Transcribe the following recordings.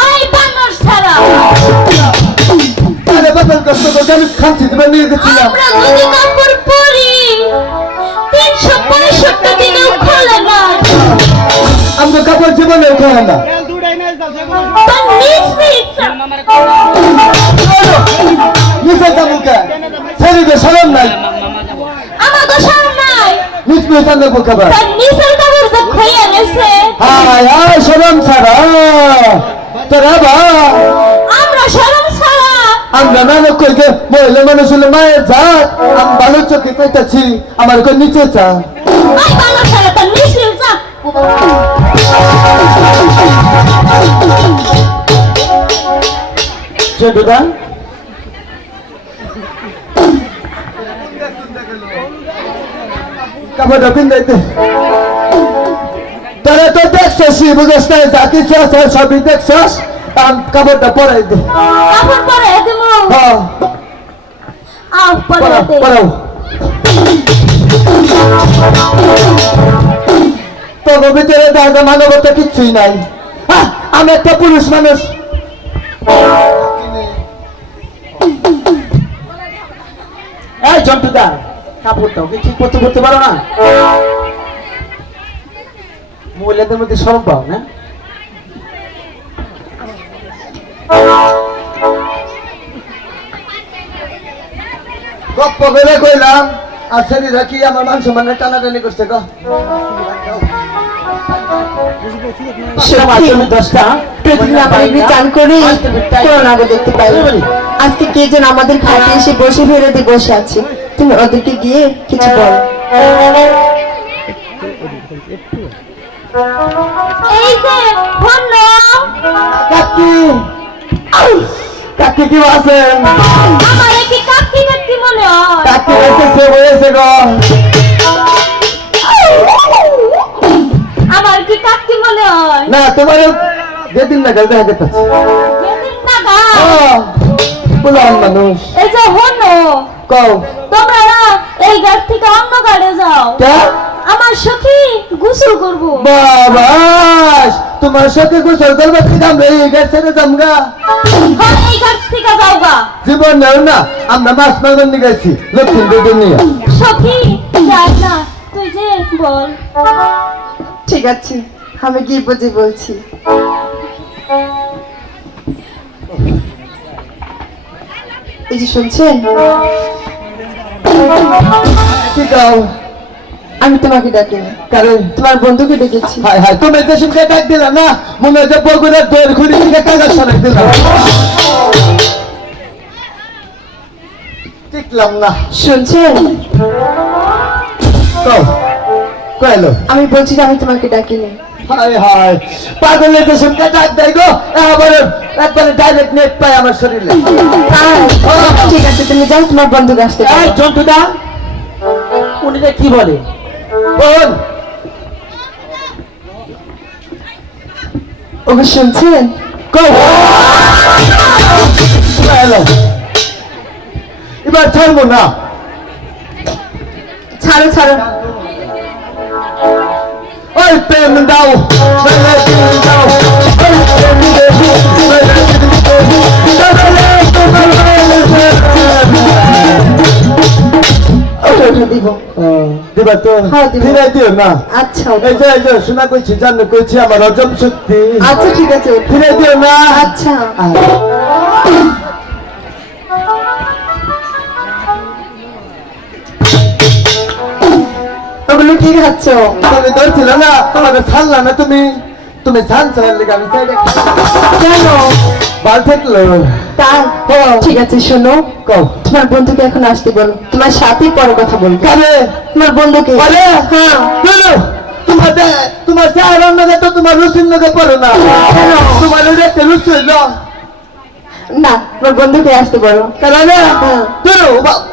ওই বানর ছাড়া আরে বাজার কষ্ট করে আমি খাচ্ছি তোমার নিয়ে গেছিলাম আমরা যদি কাপড় পরি 365 দিনেও খোলে না আমরা কাপড় জীবনে খাই না তার নিজ নিজ নিচে যাবুকা শরীরে সরম নাই আমাকে সার নাই নিচ নিচে যাবো খাবার তার নিচের কাপড় যে খইয়া গেছে হায় হায় সরম ছাড়া তোরা বা আমরা শরম ছাড়া আমরা নানক কইকে মহিলা মানুষ হলো মায়ের জাত আমি ভালো চোখে কইতাছি আমার কই নিচে চা ওই বানর ছাড়া তার নিজ নিজ যা জেঠুদা কাপড়টা পিন্দাইতে তোরা তো দেখছিস বুঝছ না যা কিছু আছে সবই দেখছস কাপড়টা পরাই দে কাপড় পরে দিমু হ্যাঁ আও পরে দে পরাও তোর ভিতরে দাদা মানবতা কিচ্ছুই নাই হ্যাঁ আমি একটা পুরুষ মানুষ এই জন্টুদা কাপড়টাও কি ঠিক করতে করতে পারো না মহিলাদের মধ্যে সরম পাও না গপ্প করে কইলাম আর শরীরা কি আমার মান সম্মানে টানাটানি করছে গো প্রতিদিন আমরা এগুলি চান করে করোনাকে দেখতে পাই আজকে কে যেন আমাদের ঘাটে এসে বসে ফেলে দিয়ে বসে আছে তুমি ওদেরকে গিয়ে কিছু বল এই যে হন্ন কাকি কাকি কি আছেন আমার কি কাকি কাকি মনে হয় কাকি এসেছে বলেছে গো আমার কি কাকি মনে হয় না তোমার যেদিন না গেল দেখা গেছে যেদিন না গা বুঝলাম মানুষ এই যে হন্ন কও তোমরা না এই ঘাট থেকে অন্য ঘাটে যাও কে আমার সখী গোসল করবো বাবাস তোমার সাথে গোসল করবে কি দাম এই গাছ ছেড়ে জামগা হ্যাঁ এই ঘাট থেকে যাও গা জীবন নেও না আমরা মাছ মাগন নিয়ে গেছি লক্ষ্মী দুদিন নিয়ে সখী যাই না তুই যে বল ঠিক আছে আমি গিয়ে বুঝে বলছি এই যে শুনছেন ঠিক আছে আমি তোমাকে ডাকিনি কারণ তোমার বন্ধুকে ডেকেছি হায় হায় তুমি যে শুনকে ডাক দিলা না মনে হচ্ছে বগুড়ার দৌড় খুঁড়ি থেকে কাগজ সরাই দিলাম টিকলাম না শুনছেন তো কইলো আমি বলছি যে আমি তোমাকে ডাকিনি হায় হায় পাগলে যে শুনকে ডাক দেয় গো একবারে একবারে ডাইরেক্ট নেট পায় আমার শরীরে তাই? ঠিক আছে তুমি যাও তোমার বন্ধুকে আসতে এই পারো। জন্টুদা উনি যে কি বলে বল ওকে শুনছেন কইলো এবার ছাড়বো না ছাড়ো ছাড়ো ওই প্রেম দাও দাও ওটা ওটা দিব দিবা তো হ্যাঁ, দিব। ফিরাই দিও না আচ্ছা এই যে শোনা কইছি জানো কইছি আমার অজম শক্তি আচ্ছা ঠিক আছে ওঠো। ফিরাই দিও না আচ্ছা ওগুলো কি খাচ্ছ তুমি ধরছিল না তোমাকে ছাড়লা না তুমি তুমি ছাড়ছো লিখে আমি সাইডে কেন ভাল থাকলো তাই ঠিক আছে শোনো কও তোমার বন্ধুকে এখন আসতে বলো তোমার সাথে পরে কথা বলবো কারে তোমার বন্ধুকে আরে হ্যাঁ বলো তোমার চার রান্নাতে তো তোমার রুচির নদে পড়ো না কেন? তোমার একটা রুচি হইলো না তোমার বন্ধুকে আসতে বলো কারণ হ্যাঁ।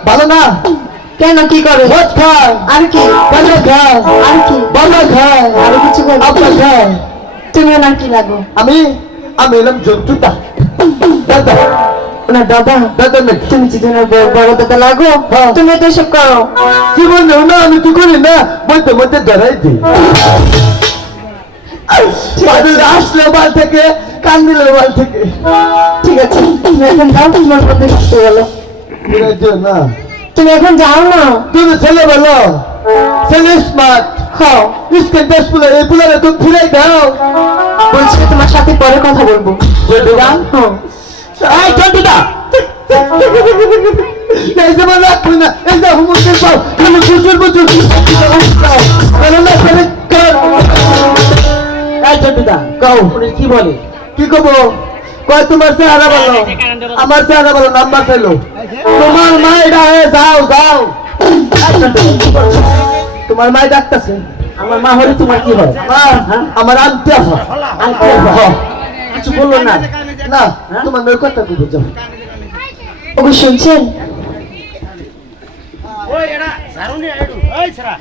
ভালো না কেন কি করে ভোজ খায় আর কি গাঁজা খায় আর কি বাবা খায় আরো কিছু করবে আপা খায় তুমিও না কি লাগো আমি এলাম জন্তুটা দাদা ওনার দাদা দাদা নাকি তুমি যদি ওনার বড় দাদা লাগো হ্যাঁ। তুমি তো এসব করো জীবন নেও না আমি তো করি না মধ্যে মধ্যে ধরাই দিই বাদুর আসলো বাল থেকে, কান্দিল বাল থেকে। ঠিক আছে তুমি এখন যাও, তোমার মধ্যে থাকতে বলো। বুঝাইছো না? তুমি এখন যাও না। তুমি ছেলে বলো, ছেলে স্মার্ট, হ্যাঁ স্ক্রিন টাচ পুলে, এই পুলারে তুমি ফিরাই দাও। বলছি তোমার সাথে পরে কথা বলবো। জন্টুদা, হ্যাঁ এই জন্টুদা, এই যে বলো তুই না, এই যে হুমুকের পাও, তুমি বুঝুর বুঝুর, কেন না করে কর। এই জন্টুদা, কও উনি কি বলে? কি কব? কয় তোমার চেহারা বলো, আমার চেহারা বলো, নাম্বার চাইলো। তোমার মা এটা হয়ে যাও যাও। এই জন্টুদা, কি বলে? তোমার মাই ডাকতেছে। আমার মা হলে তোমার কি হয়? আমার আনতে আসো। আনতে আসো। কিছু বললো না। না, তোমার মেয়ের কথা কইবো যাও। ওকে শুনছেন? ওই এরা সারুনি এডু ওই ছড়া